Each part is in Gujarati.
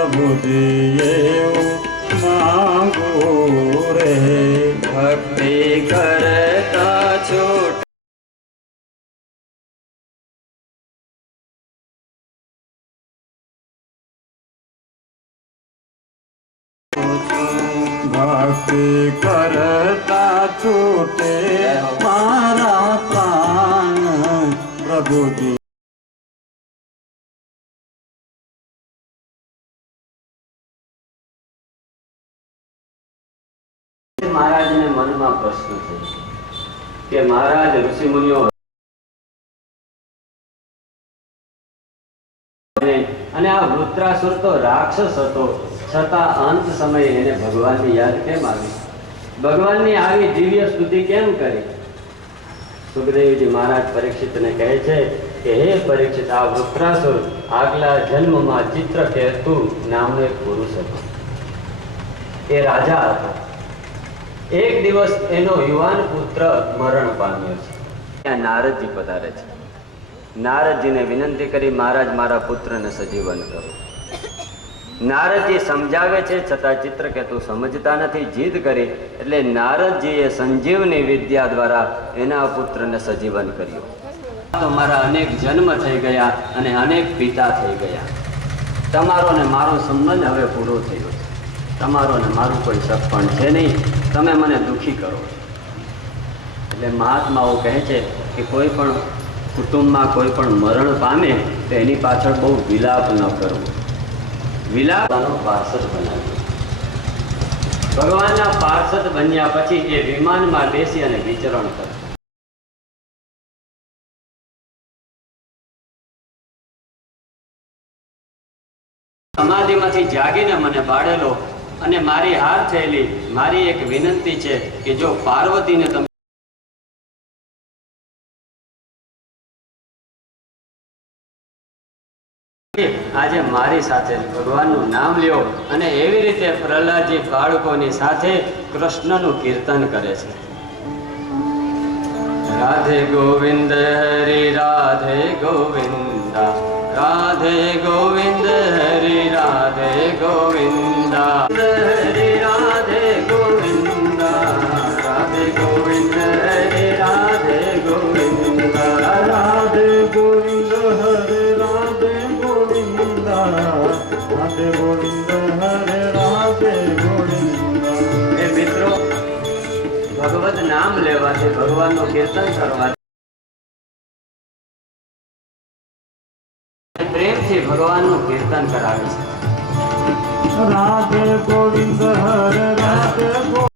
પ્રભુજી એવું માંગુ રે ભક્તિ કરતા છૂટ ભક્તિ કરતા છૂટે મારા પ્રાણ પ્રભુજી મહારાજને મનમાં પ્રશ્ન થયો કે મહારાજ ઋષિ મુનિઓ અને આ વૃત્રાસુર તો રાક્ષસ હતો, છતાં અંત સમયે એને ભગવાનની યાદ કેમ આવી? ભગવાનની આવી દિવ્ય સ્તુતિ કેમ કરી? સુખદેવજી મહારાજ પરીક્ષિતને કહે છે કે હે પરીક્ષિત, આ વૃત્રાસુર આગલા જન્મમાં ચિત્રકેતુ નામનો એક પુરુષ હતો. એ રાજા હતો. એક દિવસ એનો યુવાન પુત્ર મરણ પામ્યો છે. ત્યાં નારદજી પધારે છે. નારદજીને વિનંતી કરી, મહારાજ મારા પુત્રને સજીવન કરો. નારદજી સમજાવે છે, છતાં ચિત્રકેતુ સમજતા નથી. જીદ કરી એટલે નારદજીએ સંજીવની વિદ્યા દ્વારા એના પુત્રને સજીવન કર્યો. તો મારા અનેક જન્મ થઈ ગયા અને અનેક પિતા થઈ ગયા. તમારો ને મારો સંબંધ હવે પૂરો થયો છે. તમારો ને મારું કોઈ સગપણ છે નહીં. તમે મને દુઃખી કરો. એટલે મહાત્માઓ કહે છે કે કોઈ પણ કુટુંબમાં કોઈ પણ મરણ પામે તો એની પાછળ બહુ વિલાપ ન કરવો. વિલાપનો પાર્ષદ બનાવ્યો. ભગવાનના પાર્ષદ બન્યા પછી એ વિમાનમાં બેસી અને વિચરણ કરતો. સમાધિમાંથી જાગીને મને બાળેલો અને મારી હાર થયેલી મારી એક વિનંતી છે કે જો પાર્વતીને તમે આજે મારી સાથે ભગવાનનું નામ લ્યો. અને એવી રીતે પ્રહલાદજી બાળકોની સાથે કૃષ્ણનું કીર્તન કરે છે. રાધે ગોવિંદ હરિ રાધે ગોવિંદ, રાધે ગોવિંદ હરિ રાધે ગોવિંદ, હરિ રાધે ગોવિંદ, રાધે ગોવિંદ હરિ રાધે ગોવિંદ, રાધે ગોવિંદ હરે રાધે ગોવિંદ, રાધે ગોવિંદ હરે રાધે ગોવિંદ. એ મિત્રો, ભગવત નામ લેવાથી, ભગવાનનું કીર્તન કરવાથી પ્રેમથી ભગવાનનું કીર્તન કરાવે છે. રાધે ગોવિંદ હરે રાધે ગોવિંદ.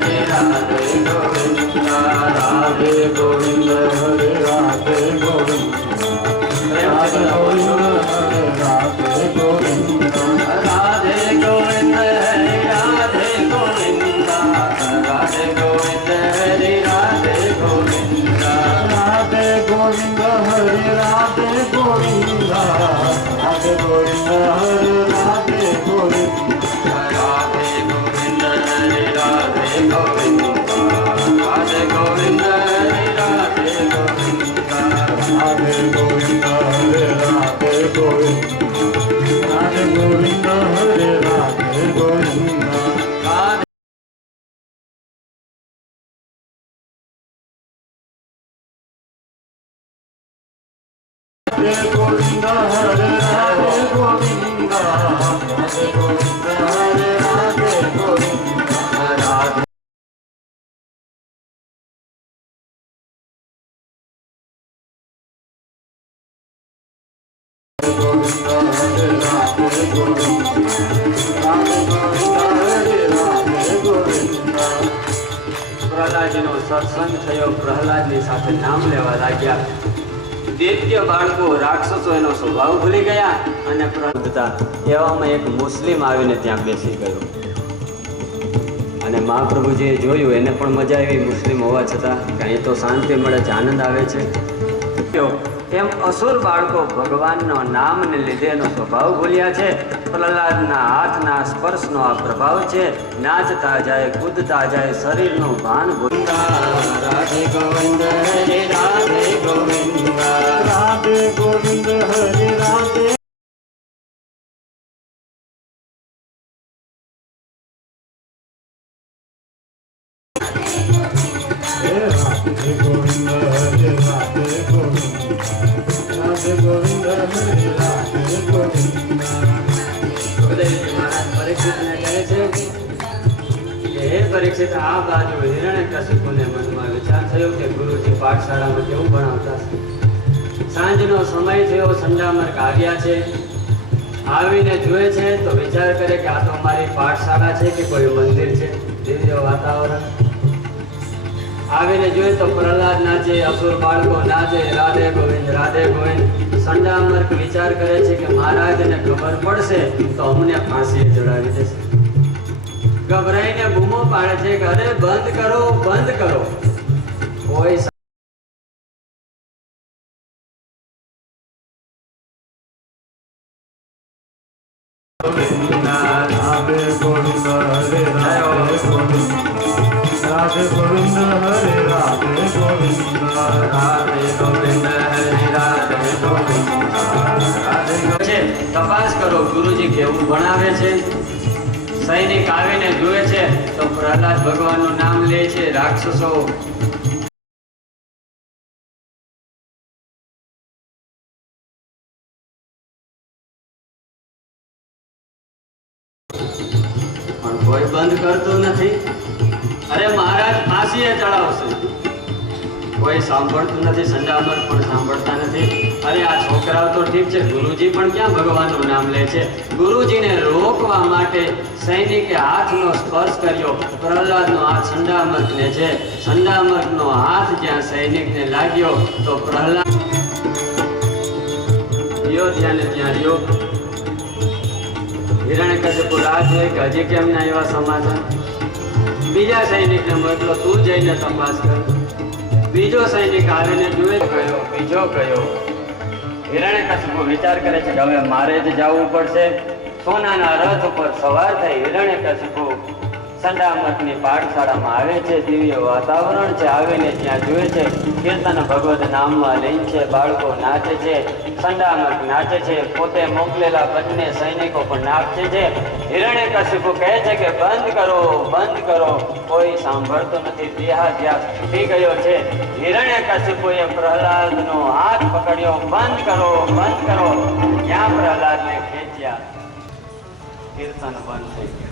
રાધે ગોવિંદ, રાધે ગોવિંદ હરે રાધે ગોવિંદ, રાધે ગોવિંદ હરે રાધે ગોવિંદ, રાધે ગોવિંદ હરે રાધે ગોવિંદ, રાધે ગોવિંદ હરે રાધે ગોવિંદ, રાધે ગોવિંદ હરે રાધે ગોવિંદ, રાધે ગોવિંદ હરે રાધે ગોવિંદ, રાધે ગોવિંદ હરે રાધે ગોવિંદ, રાધે ગોવિંદ હરે રાધે ગોવિંદ, રાધે ગોવિંદ હરે રાધે ગોવિંદ, રાધે ગોવિંદ હરે Radhe Govind. Hare Govinda, Hare Radhe Govinda, Hare Govinda, Hare Radhe Govinda, Radhe. Govinda, Hare Radhe Govinda, Radhe Govinda, Hare Radhe Govinda. પ્રહલાદજીનો સત્સંગ થયો. પ્રહલાદની સાથે નામ લેવા લાગ્યા. દૈત્ય બાળકો રાક્ષસો એનો સ્વભાવ ભૂલી ગયા અને પ્રહલાદતા એવામાં એક મુસ્લિમ આવીને ત્યાં બેસી ગયો. અને મહાપ્રભુજીએ જોયું, એને પણ મજા આવી. મુસ્લિમ હોવા છતાં કાંઈ તો શાંતિ મળે છે, આનંદ આવે છે. એમ અસુર બાળકો ભગવાનનો નામને લીધે એનો સ્વભાવ ભૂલ્યા છે પ્રહલાદના હાથના સ્પર્શનો આ પ્રભાવ છે. નાચતા જાય, કૂદતા જાય, શરીરનું ભાન રાધે ગોવિંદ હરે રાધે ગોવિંદ રાધે ગોવિંદ હરે રાધે राधे गोविंद हरे राधे गोविंद राधे गोविंद हरे राधे गोविंद. પરીક્ષિતને કહે છે કે હે પરીક્ષિત, આ બાજુ હિરણ્યકશિપુને મનમાં વિચાર થયો કે ગુરુજી પાઠશાળામાં કેવું ભણાવતા છે. સાંજનો સમય થયો, સંજામર્ક આવ્યા છે. આવીને જુએ છે તો વિચાર કરે કે આ તો મારી પાઠશાળા છે કે કોઈ મંદિર છે. દિવ્ય વાતાવરણ. આવીને જોઈએ તો પ્રહલાદ નાચે, અસુર બાળકો નાચે, રાધે ગોવિંદ રાધે ગોવિંદ. સંડામર્ક વિચાર કરે છે કે મહારાજને ખબર પડશે તો અમને ફાંસી ચડાવી દેશે. ગભરાઈને બૂમો પાડે છે કે અરે બંધ કરો, બંધ કરો. કોઈ राधे गोविंद हरे राधे गोविंद राधे गोविंद हरे राधे गोविंद राधे गोविंद हरे राधे गोविंद राधे. તપાસ કરો ગુરુજી કેવું ભણાવે છે. સૈનિક આવીને જુએ છે તો પ્રહલાદ ભગવાનનું નામ લે છે. રાક્ષસો પણ કોઈ બંધ કરતું નથી. અરે મહારાજ ફાંસીએ ચડાવશે. કોઈ સાંભળતું નથી. સંડામર્ક પણ સાંભળતા નથી. અરે આ છોકરાઓ તો ઠીક છે, ગુરુજી પણ ક્યાં ભગવાનનું નામ લે છે. ગુરુજીને રોકવા માટે સૈનિકે હાથનો સ્પર્શ કર્યો. પ્રહલાદનો હાથ સંડામર્કને છે. સંડામર્કનો હાથ જ્યાં સૈનિકને લાગ્યો તો પ્રહલાદ ત્યાં ને ત્યાં રહ્યો. હિરણ્યકશિપુ રાહ જોઈ કે હજી કેમ ના એવા સમાચાર. બીજા સૈનિકને મોકલો, તું જઈને તપાસ કર. બીજો સૈનિક આવીને જુએ ગયો, બીજો ગયો. હિરણ્યકશિપુ વિચાર કરે છે કે હવે મારે જ જવું પડશે. સોનાના રથ ઉપર સવાર થઈ હિરણ્યકશિપુ સંડામર્કની પાઠશાળામાં આવે છે. દિવ્ય વાતાવરણ છે. આવીને ત્યાં જુએ છે કીર્તન ભગવત નામમાં લીન છે. બાળકો નાચે છે. સંડામર્ક નાચે છે. પોતે મોકલેલા બંને સૈનિકો પણ નાચે છે. હિરણ્યકશિપુ કહે છે કે બંધ કરો, બંધ કરો. કોઈ સાંભળતો નથી. દેહાધ્યાસ છૂટી ગયો છે. હિરણ્યકશિપુએ પ્રહલાદનો હાથ પકડ્યો. બંધ કરો, બંધ કરો. ત્યાં પ્રહલાદને ખેંચ્યા. કીર્તન બંધ થઈ ગયું.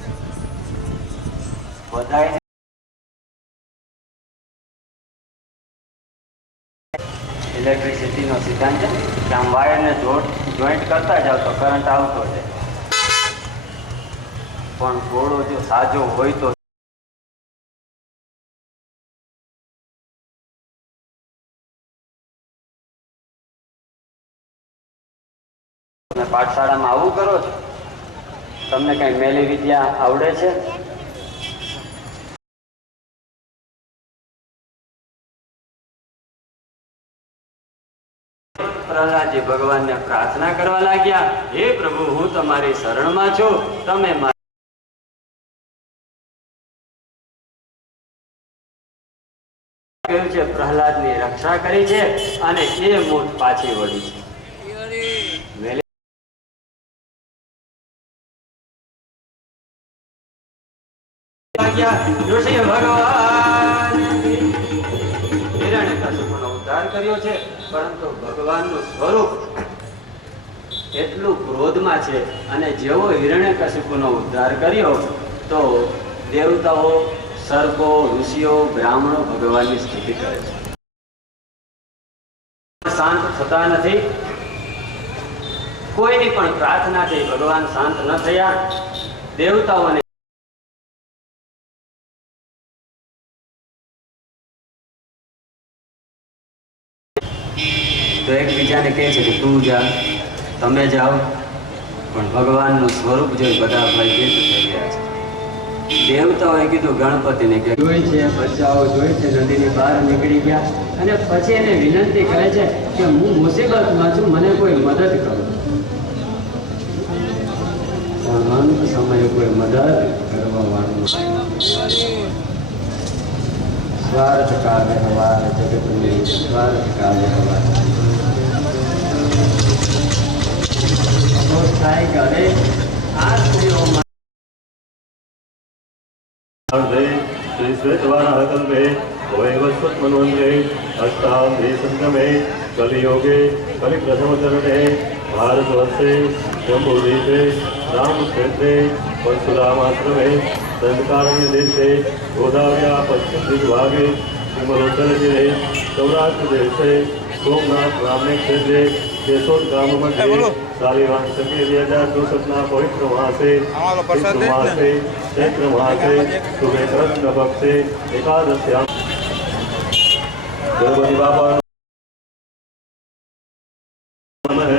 બધાય ઇલેક્ટ્રિસિટીનો સિદ્ધાંત છે કે આમ વાયરને જોઈન્ટ કરતા જાવ તો કરંટ આવતો જાય. પણ ઘોડો જો સાજો હોય તો તમે પાઠશાળામાં આવું કરો છો. તમને કઈ મેલી વિદ્યા આવડે છે? પ્રહલાદજી ભગવાનને પ્રાર્થના કરવા લાગ્યા, હે પ્રભુ, હું તમારી શરણમાં છું. તમે કહ્યું છે પ્રહલાદની રક્ષા કરી છે અને એ મૂઠ પાછી વળી છે. ઋષિ ભગવાન હિરણ્યકશિપુનો ઉદ્ધાર કર્યો છે, પરંતુ ભગવાનનું સ્વરૂપ એટલું ક્રોધમાં છે. અને જેવો હિરણ્યકશિપુનો ઉદ્ધાર કર્યો તો દેવતાઓ, સર્પો, ઋષિઓ, બ્રાહ્મણો ભગવાનની સ્તુતિ કરે છે. શાંત થતા નથી. કોઈની પણ પ્રાર્થનાથી ભગવાન શાંત ન થયા. દેવતાઓને તો એકબીજાને કહે છે કે તું જા, તમે જાઓ. પણ ભગવાનનું સ્વરૂપ જોઈ બધા ભયભીત થઈ ગયા છે. દેવતાઓએ કીધું ગણપતિને કે જોઈ છે, બચ્ચાઓ જોઈ છે, નદીની બહાર નીકળી ગયા. અને પછી એને વિનંતી કરે છે કે હું મુસીબતમાં છું, મને કોઈ મદદ કરો. પણ અંત સમયે કોઈ મદદ કરવા વાળું સ્વાર્થ કાલે હવાર જગતની સ્વાર્થ કાલે હવાર થાય કે હવે આ સ્ત્રીઓમાં श्री श्वेतवाराह कल्पे वैवस्वत मन्वंतरे अष्टामे संगमे कलियोगे कलिप्रथमचरणे भारतवर्षे जम्बूद्वीपे रामक्षेत्रे परशुरामाश्रमे दंडकारण्य देशे गोदावर्या पश्चिम दिग्भागे विमलोत्तरगिरे सौराष्ट्रदेशे सोमनाथ नामने क्षेत्रे केशोद ग्राम मध्ये सालिवान संगे 2064 पवित्र मासे चैत्र मासे शुभे कृष्ण पक्षे एकादश्यां गणपति बाबा नमः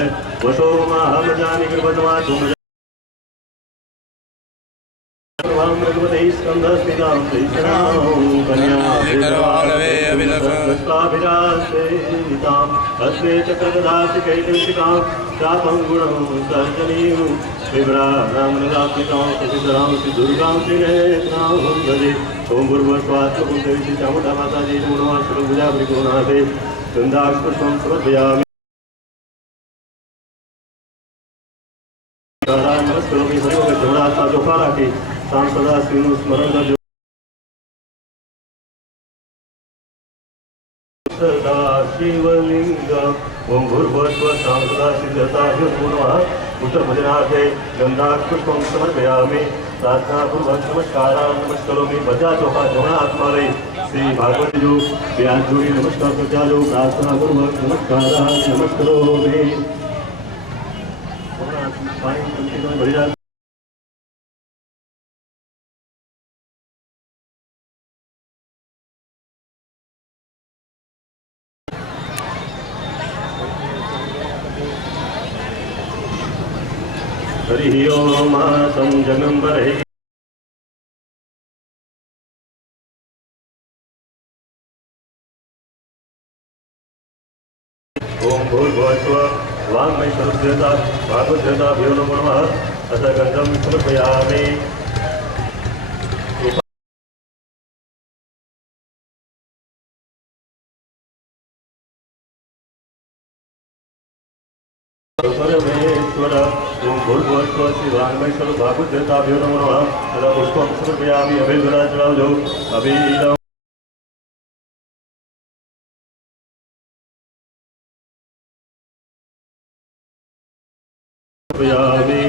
वसो महम जानि कृपतमा तुम भगवते स्कंदस्थितां श्रीशरां कन्या अस्मे चक्रगदासि कैकंसिकां शापं गुणं सर्जनीं विभ्रामनलात्मिकां शशिधरां श्रीदुर्गां श्रीनेत्रां भजे ओं भूर्भुवस्वात्मकुण्डलिनी चामुण्डा माताजी नमो नमः सर्वभुजाभृगुणाते गन्धाक्षपुष्पं समर्पयामि नमस्करोमि हरिओं जगन्नाथ जोखा राखी शाम सदा श्रीનું સ્મરણ કરજો સદા શિવલિંગ ઓમ ભૂર્ભુવસ્વ શામ સદા સિદ્ધતાભ્યો પુષ્પભજનાર્થે ગંધાક્ષપુષ્પં સમર્પયામિ પ્રાર્થનાપૂર્વક નમસ્કારાન નમસ્કરોમિ બધા ચોખા જમણા હાથમાં લઈ શ્રી ભાગવતજીનું બે હાથ જોડી નમસ્કાર કરજાજો પ્રાર્થનાપૂર્વક નમસ્કારાન નમસ્કરોમિ પાણી કંટીન્યુ ભરી જાય हरि ओम तं जगम्बरे ओम भूर्भुवस्व वाङ्मय स्वरूपदेवता भागवतदेवताभ्यो नमो नमः अथ गन्धं समर्पयामि परमेश्वर ओं भूर्भुवस्व श्री वाङ्मय स्वरूप भागवतदेवताभ्यो नमो नमः तदा पुष्पं समर्पयामि अभिर्गणा चलावजो अभिदं समर्पयामि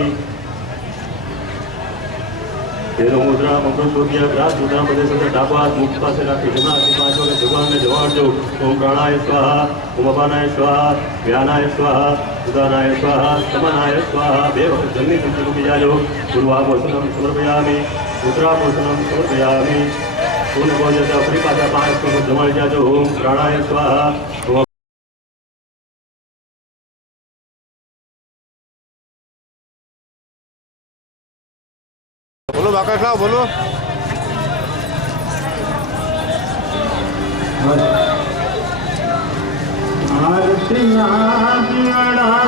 तेरो मुद्रा मंगलसूत्र ग्रास मुद्रा मध्य से डाबा मुख पासे राखी जमा की पांचों के भगवान में जवाड़ो ओम प्राणाय स्वाहा ओम अपानाय स्वाहा व्यानाय स्वाहा उदानाय स्वाहा समनाय स्वाहा देव जन्नी संतु बिजालो पूर्वाभूषणं समर्पयामि उत्तराभूषणं समर्पयामि पुण्य भोजन अपनी पासा पांच को जमाड़ जाजो ओम प्राणाय स्वाहा ओम बोलो बाका साहब बोलो आरती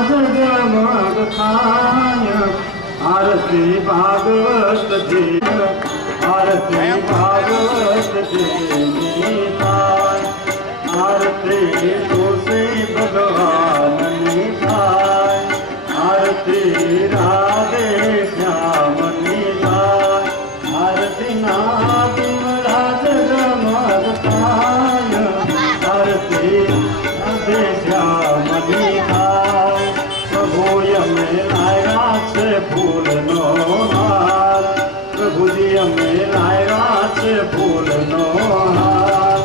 जगमग थाय आरती भागवत जी आरती भागवत जी थाय आरती तुलसी भगवान थाय आरती राधे श्याम आरती नाग जगमग थाय आरती राधे श्याम थाय प्रभु यमे लाया से फूल नो हार प्रभु जी यमे लाया से फूल नो हार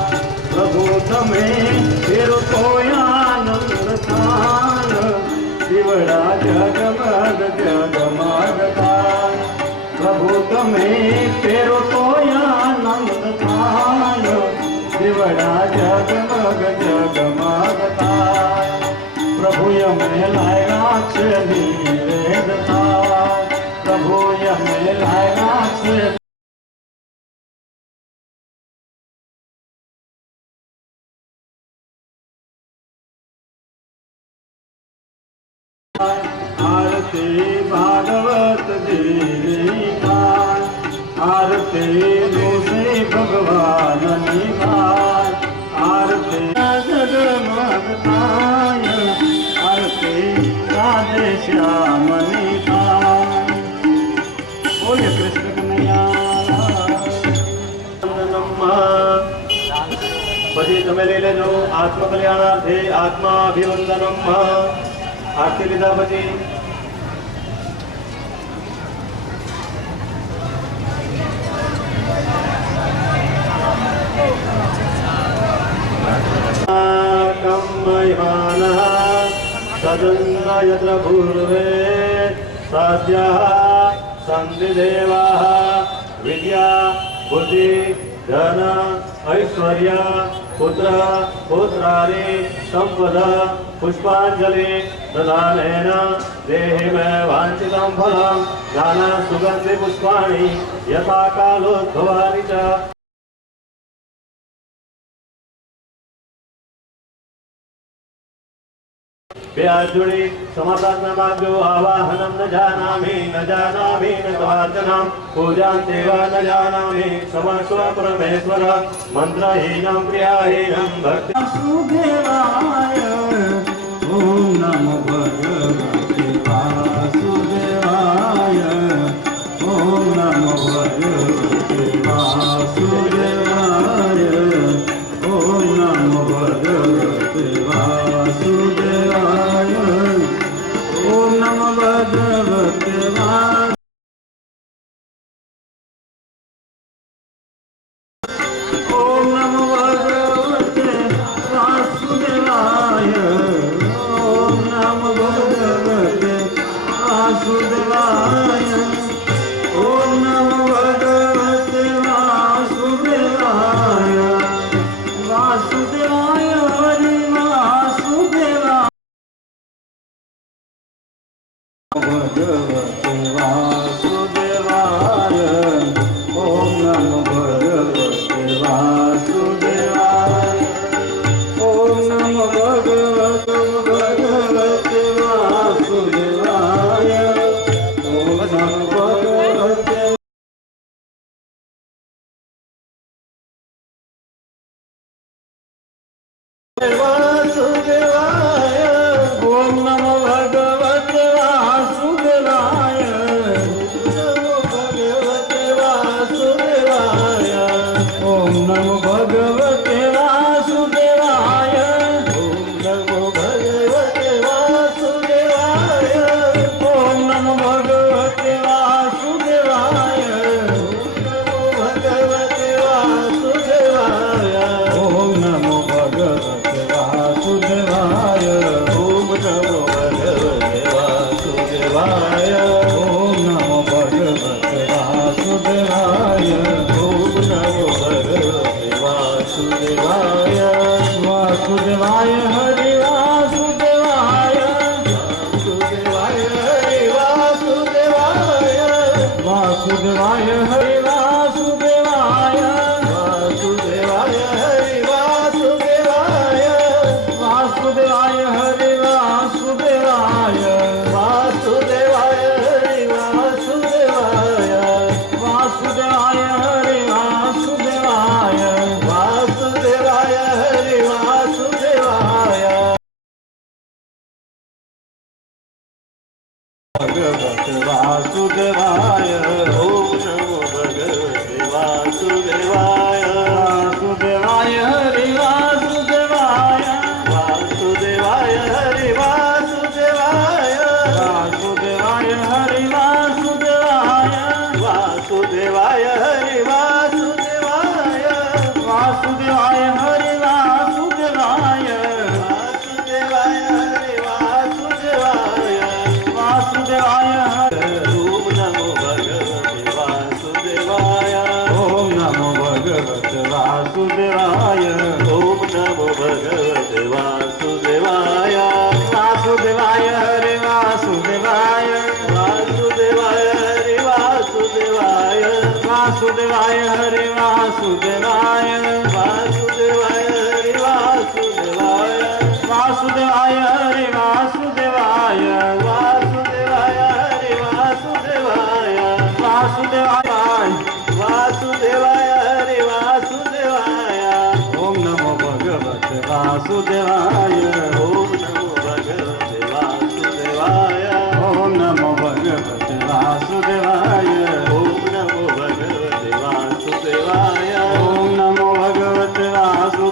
प्रभु तमे फिर तो आनंद थाय दिवड़ा जगमग जगमग थाय प्रभु तमे फेरो तो आनंद थाय दिवड़ा जगमग जगमग थाय प्रभु यमे लाया से निवेद थाय प्रभु यमे लाया से आरती भागवत जी તમે લઈ લેજો. આત્મકલ્યાણાર્થે આત્માભિવંદનમ. આરતી લીધા પછી सदन्त यत्र पूर्वे साध्याः सन्धिदेवाः विद्या बुद्धि धन ऐश्वर्य पुत्र पुत्राणि संपद पुष्पांजलि प्रदानेन देहि मे वाञ्छितं फलं दाना सुगन्धि पुष्पाणि यथा कालोद्भवानि च. બે હાથ જોડી સમાધાનના માગજો. આવાહનમ ન જાનામિ ન તવાર્ચનમ પૂજાં સેવા ન જાનામિ સમસ્વ પરમેશ્વર મંત્રહીનમ ક્રિયાહીનમ ભક્તિ. વાસુદેવાય ઓમ નમો ભગવતે વાસુદેવાય ઓમ નમો ભગવતે વાસુદેવાય ઓમ નમો ભગવતે વાસુદેવાય ઓમ નમો ભગવતે વાસુદેવાય. ओम नमो भगवते वासुदेवाय ओम नमो भगवते वासुदेवाय ओम नमो भगवते वासुदेवाय वासुदेवाय हरि वासुदेवाय भगवते वासुदेवाय ओम नमो भगवते वासुदेवाय ओम नमो भगवते वासुदेवाय ओम नमो भगवते वासुदेवाय ओम नमो भगवते वासुदेवाय ओम नमो भगवते वासुदेवाय ओम नमो भगवते वासुदेवाय ओम नमो भगवते वासुदेवाय ओम नमो भगवते वासुदेवाय ओम नमो भगवते वासुदेवाय ओम नमो भगवते वासुदेवाय ओम नमो भगवते वासुदेवाय वासुदेवाय हरि वासुदेवाय वासुदेवाय हरि वासुदेवाय वासुदेवाय हरि वासुदेवाय वासुदेवाय हरि वासुदेवाय वासुदेवाय हरि वासुदेवाय वासुदेवाय हरि वासुदेवाय वासुदेवाय हरि वासुदेवाय वासुदेवाय हरि वासुदेवाय भगवते वासुदेवाय ओम नमो भगवते वासुदेवाय वासुदेवाय हरि वासुदेवाय वासुदेवाय हरि वासुदेवाय वासुदेवाय हरि वासुदेवाय वासुदेवाय हरि वासुदेवाय वासुदेवाय हरि वासुदेवाय वासुदेवाय हरि वासुदेवाय वासुदेवाय ओम नमो भगवते वासुदेवाय ओम नमो भगवते वासुदेवाय ओम नमो भगवते वासुदेवाय वासुदेवाय हरि वासुदेवाय वासुदेवाय हरि वासुदेवाय वासुदेवाय हरि वासुदेवाय वासुदेवाय हरि वासुदेवाय वासुदेवाय हरि वासुदेवाय वासुदेवाय हरि वासुदेवाय वासुदेवाय वासुदेवाय हरि वासुदेवाय ओम नमो भगवते वासुदेवाय ओम नमो भगवते वासुदेवाय ओम नमो भगवते वासुदेवाय ओम नमो भगवते वासुदेवाय ओम नमो भगवते वासुदेवाय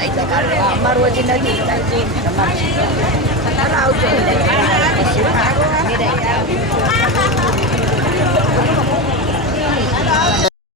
જાય તો અમારું હજી નથી તમારું આવજો.